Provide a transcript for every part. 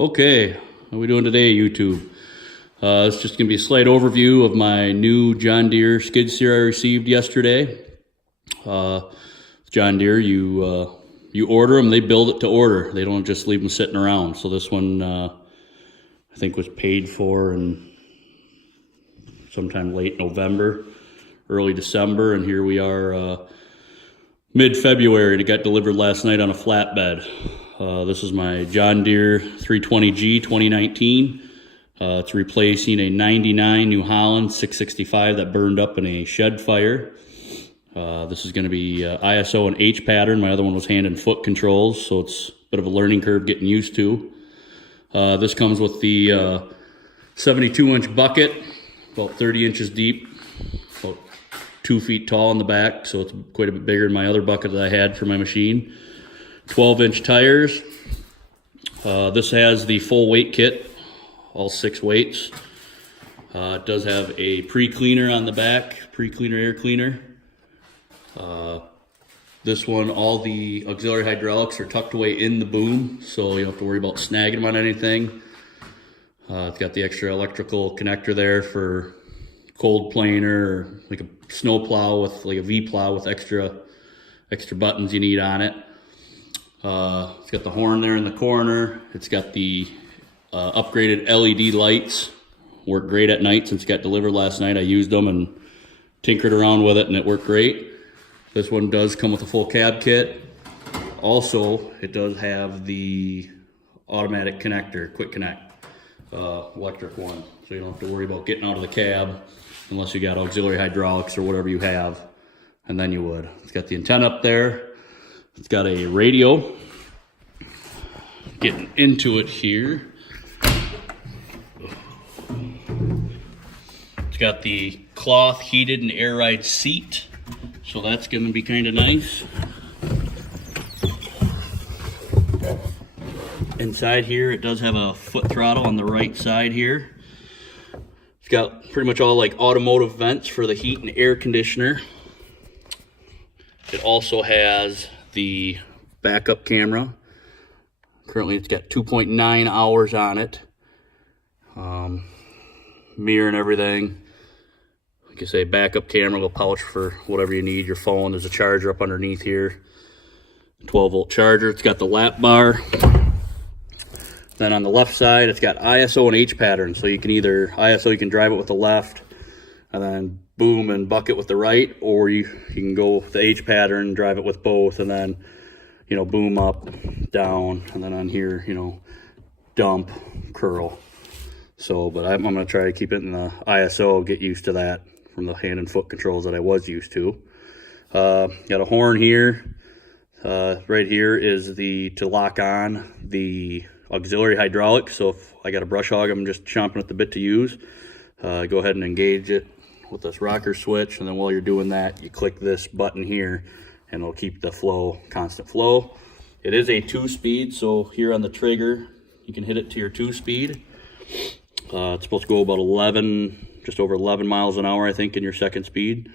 Okay, how are we doing today, YouTube? It's just going to be a slight overview of my new John Deere skid steer I received yesterday. John Deere, you order them, they build it to order. They don't just leave them sitting around. So this one, I think, was paid for in sometime late November, early December, and here we are mid-February, and it got delivered last night on a flatbed. This is my John Deere 320G 2019. It's replacing a 99 New Holland 665 that burned up in a shed fire. This is going to be ISO and H pattern. My other one was hand and foot controls, so it's a bit of a learning curve getting used to. This comes with the 72-inch bucket, about 30 inches deep, about 2 feet tall in the back, so it's quite a bit bigger than my other bucket that I had for my machine. 12-inch tires. This has the full weight kit, all 6 weights. It does have a pre-cleaner on the back, pre-cleaner, air cleaner. This one, all the auxiliary hydraulics are tucked away in the boom, so you don't have to worry about snagging them on anything. It's got the extra electrical connector there for cold planer, or like a snow plow with like a V plow with extra buttons you need on it. It's got the horn there in the corner. It's got the upgraded LED lights. Work great at night. Since it got delivered last night, I used them and tinkered around with it, and it worked great. This one does come with a full cab kit. Also, it does have the automatic connector, quick connect, electric one. So you don't have to worry about getting out of the cab unless you got auxiliary hydraulics or whatever you have, and then you would. It's got the antenna up there. It's got a radio. Getting into it here. It's got the cloth heated and air ride seat, so that's going to be kind of nice. Inside here, it does have a foot throttle on the right side here. It's got pretty much all like automotive vents for the heat and air conditioner. It also has the backup camera. Currently it's got 2.9 hours on it. Mirror and everything. Like I say, backup camera, little pouch for whatever you need, your phone. There's a charger up underneath here. 12-volt charger. It's got the lap bar. Then on the left side, it's got ISO and H pattern. So you can either ISO, you can drive it with the left, and then boom and bucket with the right, or you can go with the H pattern, drive it with both, and then, you know, boom up, down, and then on here, you know, dump, curl. So, but I'm going to try to keep it in the ISO, get used to that from the hand and foot controls that I was used to. Got a horn here. Right here is to lock on the auxiliary hydraulic. So if I got a brush hog I'm just chomping at the bit to use, go ahead and engage it with this rocker switch, and then while you're doing that, you click this button here and it'll keep the flow, constant flow. It is a 2-speed, so here on the trigger you can hit it to your 2-speed. It's supposed to go about 11, just over 11 miles an hour, I think, in your second speed.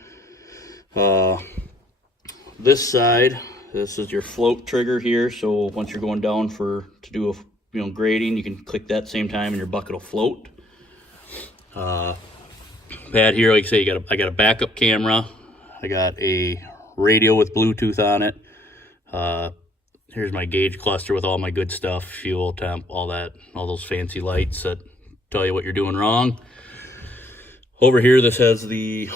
This side, this is your float trigger here, so once you're going down to do a grading, you can click that same time and your bucket will float. Pad here, like I say, I got a backup camera. I got a radio with Bluetooth on it. Here's my gauge cluster with all my good stuff, fuel, temp, all that, all those fancy lights that tell you what you're doing wrong. Over here, this has the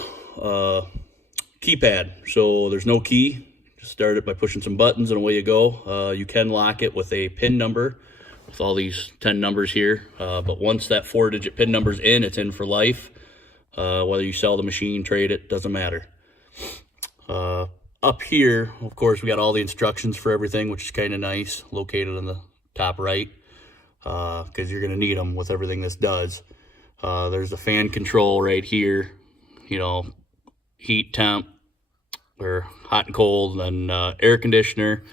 keypad. So there's no key. Just start it by pushing some buttons and away you go. You can lock it with a PIN number with all these 10 numbers here. But once that 4-digit PIN number's in, it's in for life. Whether you sell the machine, trade it, doesn't matter. Up here, of course, we got all the instructions for everything, which is kind of nice, located on the top right, because you're going to need them with everything this does. There's the fan control right here, you know, heat, temp, or hot and cold, and air conditioner.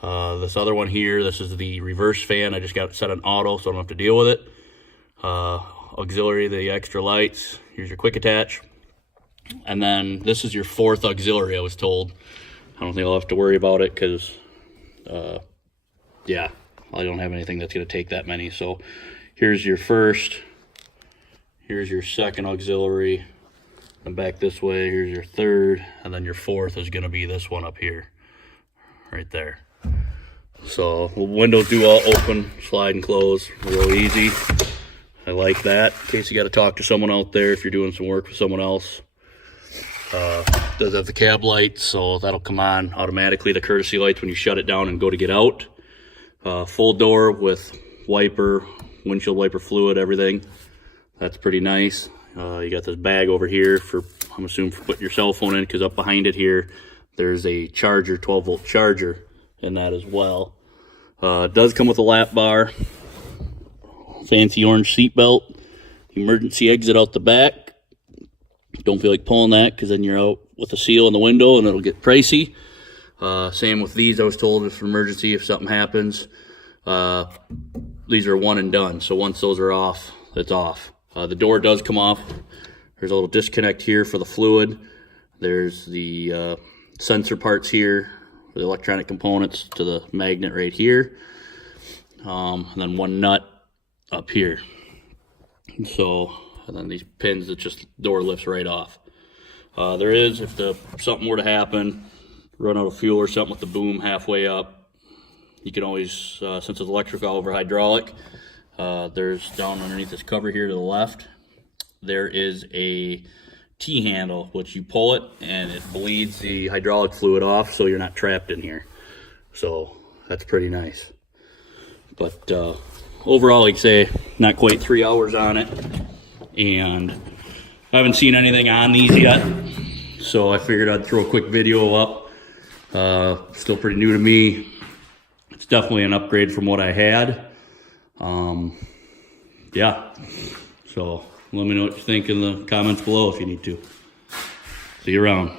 This other one here, this is the reverse fan. I just got it set on auto, so I don't have to deal with it. Auxiliary, the extra lights. Here's your quick attach. And then this is your 4th auxiliary, I was told. I don't think I'll have to worry about it because, yeah, I don't have anything that's going to take that many. So here's your first, here's your second auxiliary, and back this way, here's your third, and then your fourth is going to be this one up here, right there. So the windows do all open, slide and close real easy. I like that, in case you got to talk to someone out there if you're doing some work with someone else. Does have the cab lights, so that'll come on automatically, the courtesy lights, when you shut it down and go to get out. Full door with wiper, windshield wiper fluid, everything. That's pretty nice. You got this bag over here for, I'm assuming, for putting your cell phone in, because up behind it here, there's a charger, 12-volt charger in that as well. It does come with a lap bar, fancy orange seat belt, emergency exit out the back. Don't feel like pulling that, because then you're out with a seal in the window and it'll get pricey. Same with these, I was told, if emergency, if something happens. These are one and done, so once those are off, it's off. The door does come off. There's a little disconnect here for the fluid. There's the sensor parts here, the electronic components to the magnet right here. And then one nut up here. So, and then these pins that just door lifts right off. There is, if something were to happen, run out of fuel or something with the boom halfway up, you can always, since it's electrical over hydraulic, there's down underneath this cover here to the left, there is a T-handle, which you pull it and it bleeds the hydraulic fluid off, so you're not trapped in here. So that's pretty nice. But overall, like I say, not quite 3 hours on it, and I haven't seen anything on these yet, so I figured I'd throw a quick video up. Still pretty new to me. It's definitely an upgrade from what I had. Yeah, so let me know what you think in the comments below if you need to. See you around.